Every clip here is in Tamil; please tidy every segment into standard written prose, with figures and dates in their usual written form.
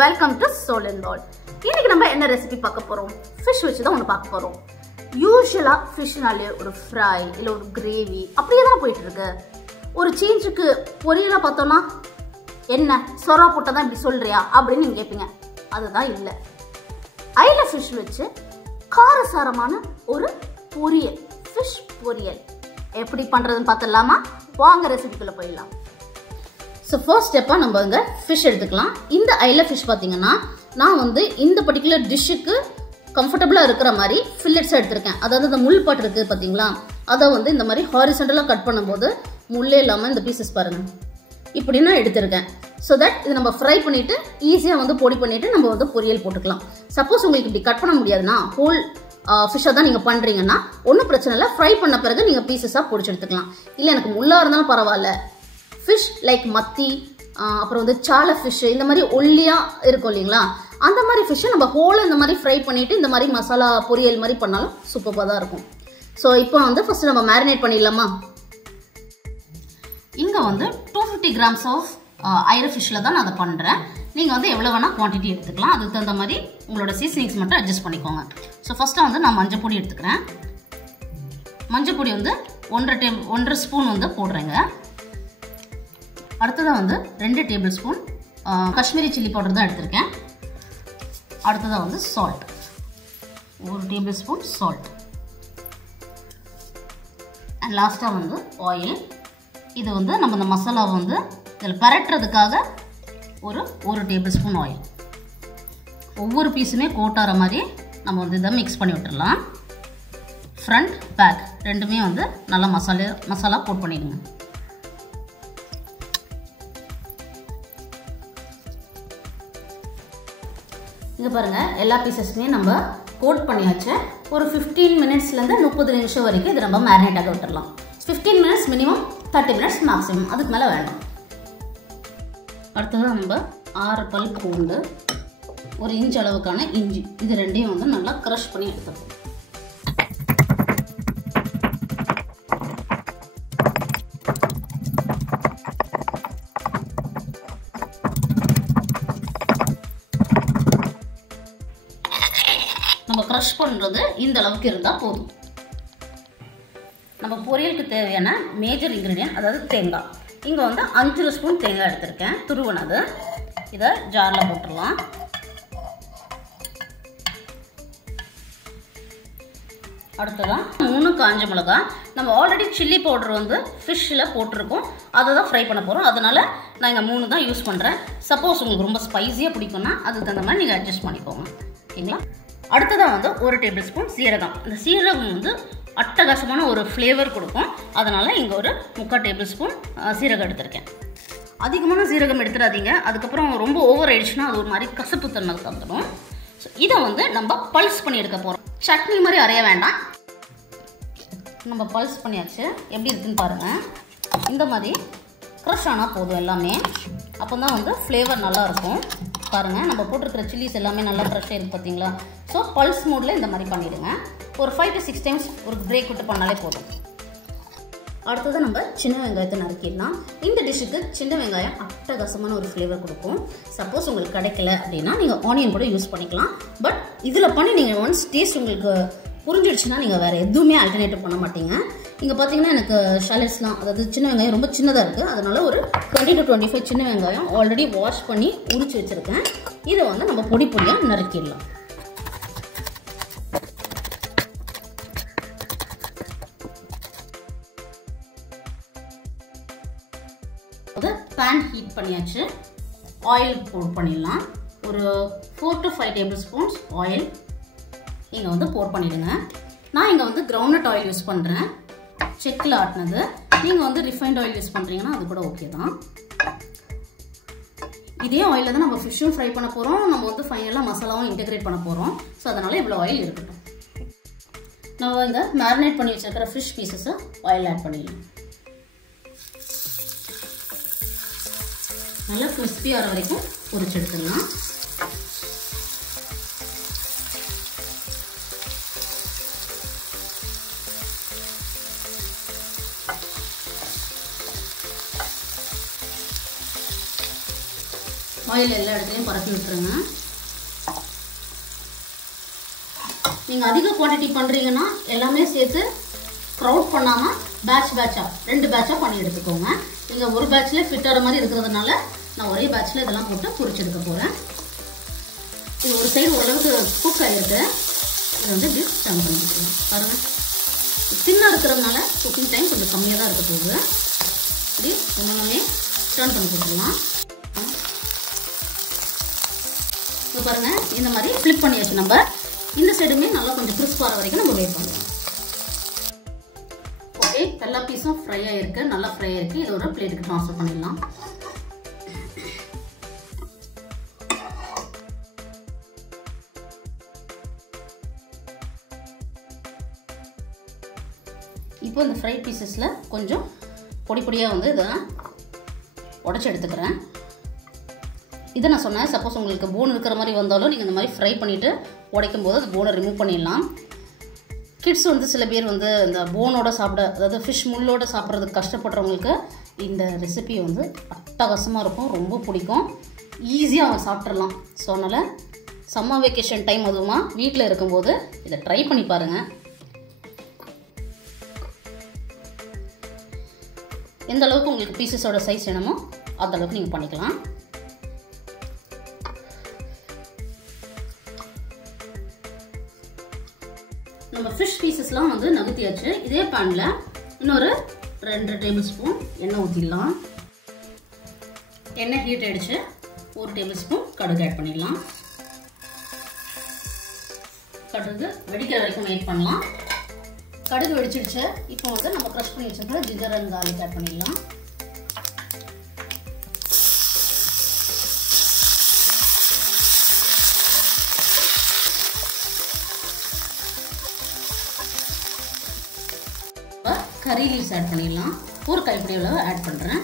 Welcome to soul and ball. இன்னைக்கு நம்ம என்ன ரெசிபி பார்க்க போறோம்? ஃபிஷ் வச்சு தான் ஒன்று பார்க்க போறோம். யூஸ்வலா ஃபிஷ்னாலே ஒரு ஃப்ரை இல்லை ஒரு கிரேவி அப்படியே தான் போயிட்டு இருக்கு. ஒரு சேஞ்சுக்கு பொரியலாக பார்த்தோம்னா என்ன சொரா போட்டால் தான் இப்படி சொல்றியா அப்படின்னு நீங்க கேட்பீங்க. அதுதான் இல்லை. ஐல ஃபிஷ் வச்சு காரசாரமான ஒரு பொரியல், ஃபிஷ் பொரியல் எப்படி பண்றதுன்னு பார்த்துடலாமா? வாங்க ரெசிபிக்குள்ள போயிடலாம். ஸோ ஃபர்ஸ்ட் ஸ்டெப்பாக நம்ம இங்கே ஃபிஷ் எடுத்துக்கலாம். இந்த ஐல ஃபிஷ் பார்த்தீங்கன்னா நான் வந்து இந்த பர்டிகுலர் டிஷ்ஷுக்கு கம்ஃபர்டபுளாக இருக்கிற மாதிரி ஃபில்லட்ஸ் எடுத்திருக்கேன். அதாவது இந்த முள் பாட்டு இருக்குது பார்த்தீங்களா, அதை வந்து இந்த மாதிரி ஹாரிசன்டலாக கட் பண்ணும்போது முள்ளே இல்லாமல் இந்த பீசஸ் பாருங்கள் இப்படி நான் எடுத்திருக்கேன். ஸோ தட் இது நம்ம ஃப்ரை பண்ணிவிட்டு ஈஸியாக வந்து பொடி பண்ணிவிட்டு நம்ம வந்து பொரியல் போட்டுக்கலாம். சப்போஸ் உங்களுக்கு இப்படி கட் பண்ண முடியாதுன்னா ஹோல் ஃபிஷ்ஷாக தான் நீங்கள் பண்ணுறீங்கன்னா ஒன்றும் பிரச்சனை இல்லை. ஃப்ரை பண்ண பிறகு நீங்கள் பீசஸாக பொடிச்சு எடுத்துக்கலாம். இல்லை எனக்கு முள்ளாக இருந்தாலும் பரவாயில்ல, ஃபிஷ் லைக் மத்தி அப்புறம் வந்து சாலை ஃபிஷ் இந்த மாதிரி ஒல்லியாக இருக்கும் இல்லைங்களா, அந்த மாதிரி ஃபிஷ்ஷை நம்ம ஹோலை இந்த மாதிரி ஃப்ரை பண்ணிவிட்டு இந்த மாதிரி மசாலா பொரியல் மாதிரி பண்ணாலும் சூப்பராக தான் இருக்கும். ஸோ இப்போ வந்து ஃபஸ்ட்டு நம்ம மேரினேட் பண்ணிடலாமா? இங்கே வந்து 250 grams ஆஃப் ஐர ஃபிஷ்ஷில் தான் நான் அதை பண்ணுறேன். நீங்கள் வந்து எவ்வளோ வேணால் குவான்டிட்டி எடுத்துக்கலாம். அதுக்கு தகுந்த மாதிரி உங்களோட சீசனிங்ஸ் மட்டும் அட்ஜஸ்ட் பண்ணிக்கோங்க. ஸோ ஃபஸ்ட்டாக வந்து நான் மஞ்சள் பொடி எடுத்துக்கிறேன். மஞ்சள் பொடி வந்து 1.5 ஸ்பூன் வந்து போடுறேங்க. அடுத்ததாக வந்து 2 table spoon Kashmiri chilli powder தான் எடுத்திருக்கேன். அடுத்ததாக வந்து salt, 1 table spoon salt. And லாஸ்ட்டாக வந்து ஆயில். இது வந்து நம்ம இந்த மசாலாவை வந்து இதில் பரட்டுறதுக்காக ஒரு டேபிள் ஸ்பூன் ஆயில். ஒவ்வொரு பீஸுமே கோட்டார மாதிரி நம்ம வந்து இதை மிக்ஸ் பண்ணி விட்டுடலாம். ஃப்ரண்ட் பேக் ரெண்டுமே வந்து நல்லா மசாலா போட் பண்ணிடுங்க. இங்கே பாருங்கள், எல்லா பீசஸுமே நம்ம கோட் பண்ணியாச்சு. ஒரு 15 மினிட்ஸ்லேருந்து 30 நிமிஷம் வரைக்கும் இது நம்ம மேரினேட் ஆக விட்டுடலாம். 15 மினிட்ஸ் மினிமம், 30 மினிட்ஸ் மேக்ஸிமம், அதுக்கு மேலே வேண்டாம். அடுத்ததாக நம்ம 6 பல் பூண்டு, 1 இன்ச் அளவுக்கான இஞ்சி, இது ரெண்டையும் வந்து நல்லா க்ரஷ் பண்ணி எடுத்துக்கலாம். நம்ம க்ரஷ் பண்ணுறது இந்த அளவுக்கு இருந்தால் போதும். நம்ம பொரியலுக்கு தேவையான மேஜர் இன்க்ரீடியன்ட் அதாவது தேங்காய். இங்கே வந்து 5 ஸ்பூன் தேங்காய் எடுத்திருக்கேன், துருவனது. இதை ஜாரில் போட்டுடலாம். அடுத்ததான் 3 காஞ்ச மிளகாய். நம்ம ஆல்ரெடி சில்லி பவுடர் வந்து ஃபிஷ்ஷில் போட்டிருக்கோம், அதை தான் ஃப்ரை பண்ண போகிறோம். அதனால் நான் இங்கே 3 தான் யூஸ் பண்ணுறேன். சப்போஸ் உங்களுக்கு ரொம்ப ஸ்பைஸியாக பிடிக்கும்னா அதுக்கு தகுந்த மாதிரி நீங்கள் அட்ஜஸ்ட் பண்ணிக்கோங்க. ஓகேங்களா? அடுத்ததாக வந்து 1 டேபிள் ஸ்பூன் சீரகம். இந்த சீரகம் வந்து அட்டகாசமான ஒரு ஃப்ளேவர் கொடுக்கும். அதனால் இங்கே ஒரு 3/4 டேபிள் ஸ்பூன் சீரகம் எடுத்திருக்கேன். அதிகமான சீரகம் எடுத்துடாதீங்க, அதுக்கப்புறம் ரொம்ப ஓவர் ஆயிடுச்சுன்னா அது ஒரு மாதிரி கசப்பு தன்மை தந்துடும். ஸோ இதை வந்து நம்ம பல்ஸ் பண்ணி எடுக்க போகிறோம். சட்னி மாதிரி அரைய வேண்டாம், நம்ம பல்ஸ் பண்ணியாச்சு. எப்படி இருக்குன்னு பாருங்கள். இந்த மாதிரி க்ரஷ் ஆனால் போதும் எல்லாமே, அப்போ தான் வந்து ஃப்ளேவர் நல்லாயிருக்கும். பாருங்கள், நம்ம போட்டிருக்கிற சில்லிஸ் எல்லாமே நல்லா க்ரஷ் ஆகிருக்கு பார்த்தீங்களா. ஸோ பல்ஸ் மோடில் இந்த மாதிரி பண்ணிவிடுங்க. ஒரு 5 to 6 டைம்ஸ் ஒரு பிரேக் விட்டு பண்ணாலே போதும். அடுத்தது நம்ம சின்ன வெங்காயத்தை நறுக்கிடலாம். இந்த டிஷ்ஷுக்கு சின்ன வெங்காயம் அட்டகாசமான ஒரு ஃப்ளேவர் கொடுக்கும். சப்போஸ் உங்களுக்கு கிடைக்கல அப்படின்னா நீங்கள் ஆனியன் கூட யூஸ் பண்ணிக்கலாம். பட் இதில் பண்ணி நீங்கள் ஒன்ஸ் டேஸ்ட் உங்களுக்கு புரிஞ்சிடுச்சுன்னா நீங்கள் வேறு எதுவுமே ஆல்டர்னேட்டிவ் பண்ண மாட்டீங்க. இங்கே பார்த்தீங்கன்னா எனக்கு ஷாலட்ஸ்லாம், அதாவது சின்ன வெங்காயம் ரொம்ப சின்னதாக இருக்குது. அதனால் ஒரு 20 to 25 சின்ன வெங்காயம் ஆல்ரெடி வாஷ் பண்ணி உரிச்சு வச்சுருக்கேன். இதை வந்து நம்ம பொடி பொடியாக நறுக்கிடலாம். பேன் ஹீட் பண்ணியாச்சு. ஆயில் போர் பண்ணிடலாம். ஒரு 4 to 5 டேபிள் ஸ்பூன்ஸ் ஆயில் நீங்கள் வந்து போர் பண்ணிவிடுங்க. நான் இங்கே வந்து கிரவுண்ட்நட் ஆயில் யூஸ் பண்ணுறேன், செக்கில் ஆட்டினது. நீங்கள் வந்து ரிஃபைண்ட் ஆயில் யூஸ் பண்ணுறீங்கன்னா அது கூட ஓகே தான். இதே ஆயிலில் தான் நம்ம ஃபிஷ்ஷும் ஃப்ரை பண்ண போகிறோம், நம்ம வந்து ஃபைனலாக மசாலாவும் இன்டெகிரேட் பண்ண போகிறோம். ஸோ அதனால் இவ்வளோ ஆயில் இருக்கட்டும். நம்ம இங்கே மேரினேட் பண்ணி வச்சுருக்கிற ஃபிஷ் பீசஸை ஆயில் ஆட் பண்ணிடலாம். நல்லா கிறிஸ்பி ஆகிற வரைக்கும் பொரிச்சு எடுத்துடலாம். ஆயில் எல்லா இடத்துலையும் பரப்பி விட்டுருங்க. நீங்கள் அதிக குவான்டிட்டி பண்ணுறீங்கன்னா எல்லாமே சேர்த்து க்ரௌட் பண்ணாமல் பேட்சாக 2 பேட்சாக பண்ணி எடுத்துக்கோங்க. நீங்கள் ஒரு பேட்சில் ஃபிட் ஆகிற மாதிரி இருக்கிறதுனால நான் ஒரே பேட்சில் இதெல்லாம் போட்டு பொரிச்சு எடுக்க போகிறேன். இது ஒரு சைடு ஓரளவுக்கு குக் ஆகிருக்கு. இது வந்து இப்படி டர்ன் பண்ணிக்கலாம். பாருங்கள், தின்னாக இருக்கிறதுனால குக்கிங் டைம் கொஞ்சம் கம்மியாக தான் இருக்க போகுது. இப்படி ஒன்றுமே டர்ன் பண்ணி கொடுத்துக்கலாம். இப்போ பாருங்கள், இந்த மாதிரி ஃப்ளிப் பண்ணியாச்சு. நம்ம இந்த சைடுமே நல்லா கொஞ்சம் கிறிஸ்ப் ஆகிற வரைக்கும் நம்ம வெயிட் பண்ணலாம். ஓகே, எல்லா பீஸும் ஃப்ரை ஆகிருக்கு, நல்லா ஃப்ரை ஆகிருக்கு. இதோட பிளேட்டுக்கு ட்ரான்ஸ்ஃபர் பண்ணிடலாம். இப்போ இந்த ஃப்ரை பீசஸில் கொஞ்சம் பொடி பொடியாக வந்து இதை உடச்சி எடுத்துக்கிறேன். இதை நான் சொன்னேன், சப்போஸ் உங்களுக்கு போன் இருக்கிற மாதிரி வந்தாலும் நீங்கள் இந்த மாதிரி ஃப்ரை பண்ணிவிட்டு உடைக்கும் போது அது போனை ரிமூவ் பண்ணிடலாம். கிட்ஸ் வந்து சில பேர் வந்து இந்த போனோட சாப்பிட, அதாவது ஃபிஷ் முள்ளோட சாப்பிட்றதுக்கு கஷ்டப்படுறவங்களுக்கு இந்த ரெசிபி வந்து அட்டகாசமாக இருக்கும், ரொம்ப பிடிக்கும். ஈஸியாக அவங்க சாப்பிட்றலாம். ஸோ அதனால் சம்மர் வெக்கேஷன் டைம் அதுவுமா வீட்டில் இருக்கும்போது இதை ட்ரை பண்ணி பாருங்கள். எந்த அளவுக்கு உங்களுக்கு பீசஸோட சைஸ் வேணுமோ அந்த அளவுக்கு நீங்கள் பண்ணிக்கலாம். நம்ம ஃபிஷ் பீசஸ்லாம் வந்து நகர்த்தியாச்சு. இதே பேனில் இன்னொரு 2 டேபிள் ஸ்பூன் எண்ணெய் ஊற்றிடலாம். எண்ணெய் ஹீட் ஆகிடுச்சு. 1 டேபிள் ஸ்பூன் கடுகு ஆட் பண்ணிடலாம். கடுகு வெடிக்கிற வரைக்கும் வெயிட் பண்ணலாம். கடுகு வெடிச்சிடுச்சு. இப்போ வந்து நம்ம க்ரஷ் பண்ணி வச்சுருக்கிற ஜிஞ்சர் அண்ட் கார்லிக் ஆட் பண்ணிடலாம். கறி லீவ்ஸ் ஆட் பண்ணிடலாம். ஒரு கைப்பிடி அளவு ஆட் பண்ணுறேன்.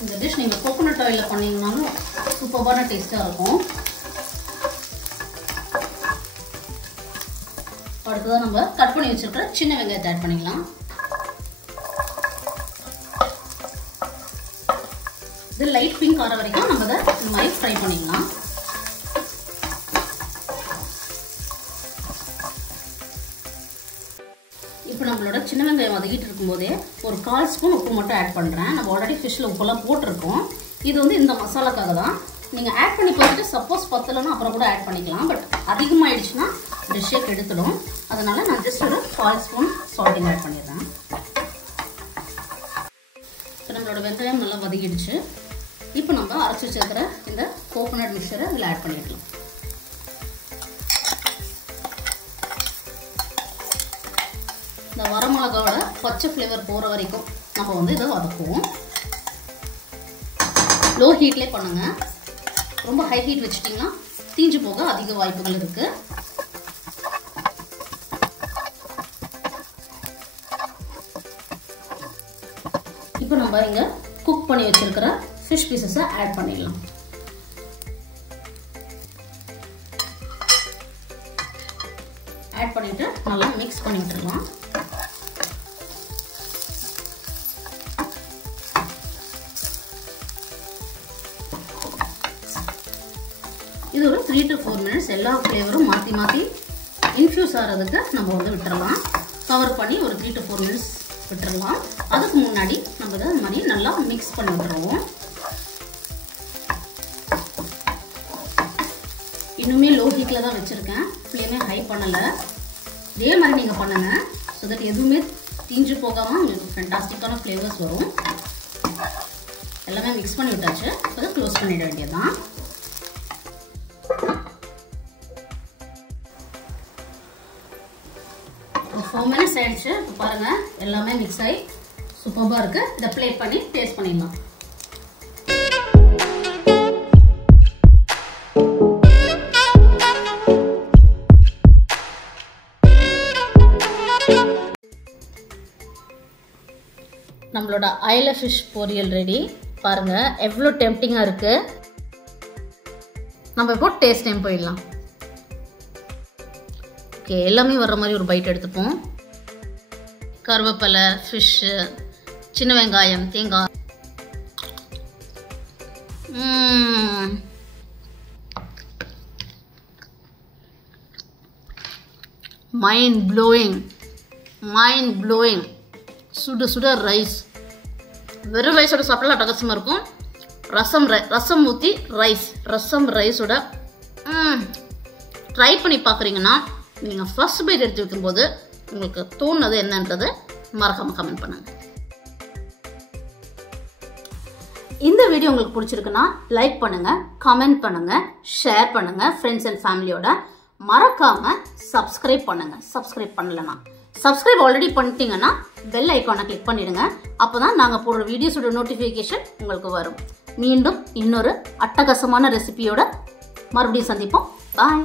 இந்த டிஷ் நீங்கள் கோகோனட் ஆயிலில் பண்ணிங்கனாலும் சூப்பரான டேஸ்ட்டாக இருக்கும். அடுத்ததான் நம்ம கட் பண்ணி வச்சுருக்கிற சின்ன வெங்காயத்தை ஆட் பண்ணிக்கலாம். இது லைட் பிங்க் ஆகிற வரைக்கும் நம்ம இதை இந்த மாதிரி ஃப்ரை பண்ணிக்கலாம். இப்போ நம்மளோட சின்ன வெங்காயம் வதக்கிட்டு இருக்கும்போதே ஒரு 1/4 ஸ்பூன் உப்பு மட்டும் ஆட் பண்ணுறேன். நம்ம ஆல்ரெடி ஃபிஷ்ஷில் உப்பெல்லாம் போட்டிருக்கோம். இது வந்து இந்த மசாலாக்காக தான். நீங்கள் ஆட் பண்ணி பார்த்துட்டு சப்போஸ் பத்தலைன்னா அப்புறம் கூட ஆட் பண்ணிக்கலாம். பட் அதிகமாகிடுச்சுன்னா டிஷ்ஷே கெடுத்துடும். அதனால் நான் ஜஸ்ட் ஒரு 1/4 ஸ்பூன் சால்ட்டிங் ஆட் பண்ணிடுறேன். இப்போ நம்மளோட வெங்காயம் நல்லா வதக்கிடுச்சு. இப்போ நம்ம அரைச்சி வச்சிருக்கிற இந்த கோகோனட் மிக்சரை இதில் ஆட் பண்ணிக்கலாம். இந்த வரமிளகாவோட பச்சை ஃப்ளேவர் போகிற வரைக்கும் நம்ம வந்து இதை வதக்குவோம். லோ ஹீட்லேயே பண்ணுங்க. ரொம்ப ஹை ஹீட் வச்சிட்டிங்கன்னா தீஞ்சு போக அதிக வாய்ப்புகள் இருக்குது. இப்போ நம்ம இங்கே குக் பண்ணி வச்சிருக்கிற ஃபிஷ் பீசஸை ஆட் பண்ணிடலாம். ஆட் பண்ணிட்டு நல்லா மிக்ஸ் பண்ணி விட்டுடலாம். இது ஒரு 3 to 4 minutes எல்லா ஃப்ளேவரும் மாற்றி மாற்றி இன்ஃப்யூஸ் ஆகிறதுக்கு நம்ம வந்து விட்டுறலாம். கவர் பண்ணி ஒரு 3 to 4 minutes விட்டுறலாம். அதுக்கு முன்னாடி நம்ம இதை இந்த மாதிரி நல்லா மிக்ஸ் பண்ணி விட்டுருவோம். இன்னுமே லோ ஹீட்டில் தான் வச்சுருக்கேன், ஃப்ளேமே ஹை பண்ணலை. இதே மாதிரி நீங்கள் பண்ணுங்கள். ஸோ தட் எதுவுமே தீஞ்சு போகாமல் உங்களுக்கு ஃபேண்டாஸ்டிக்கான ஃப்ளேவர்ஸ் வரும். எல்லாமே மிக்ஸ் பண்ணி விட்டாச்சு. அதை க்ளோஸ் பண்ணிட வேண்டியதுதான். ஒரு 4 minutes ஆயிடுச்சு. இப்போ பாருங்கள், எல்லாமே மிக்ஸ் ஆகி சூப்பராக இருக்குது. இதை பிளேட் பண்ணி டேஸ்ட் பண்ணிடலாம். நம்மளோட அயல ஃபிஷ் பொரியல் ரெடி. பாருங்கள் எவ்வளோ டெம்ப்டிங்காக இருக்குது. நம்ம இப்போ டேஸ்ட் டைம் போயிடலாம். ஓகே, எல்லாமே வர்ற மாதிரி ஒரு பைட் எடுத்துப்போம். கருவேப்பிலை, ஃபிஷ்ஷு, சின்ன வெங்காயம், தேங்காய். Mind blowing. சுட சுட ரைஸ். வெறும் ரைஸோட சாப்பிடலாம் அட்டகாசமாக இருக்கும். ரசம் ஊற்றி ரைஸோட ட்ரை பண்ணி பார்க்குறீங்கன்னா நீங்கள் ஃபர்ஸ்ட் பைட் எடுத்து வைக்கும்போது உங்களுக்கு தோணுது என்னன்றது மறக்காமல் கமெண்ட் பண்ணுங்கள். இந்த வீடியோ உங்களுக்கு பிடிச்சிருக்குன்னா லைக் பண்ணுங்கள், கமெண்ட் பண்ணுங்கள், ஷேர் பண்ணுங்கள் ஃப்ரெண்ட்ஸ் அண்ட் ஃபேமிலியோட. மறக்காமல் சப்ஸ்கிரைப் பண்ணுங்கள். சப்ஸ்கிரைப் பண்ணலைன்னா சப்ஸ்கிரைப் ஆல்ரெடி பண்ணிட்டீங்கன்னா பெல் ஐக்கானை கிளிக் பண்ணிடுங்க. அப்போ தான் நாங்கள் போடுற வீடியோஸோட நோட்டிஃபிகேஷன் உங்களுக்கு வரும். மீண்டும் இன்னொரு அட்டகாசமான ரெசிபியோட மறுபடியும் சந்திப்போம். பாய்.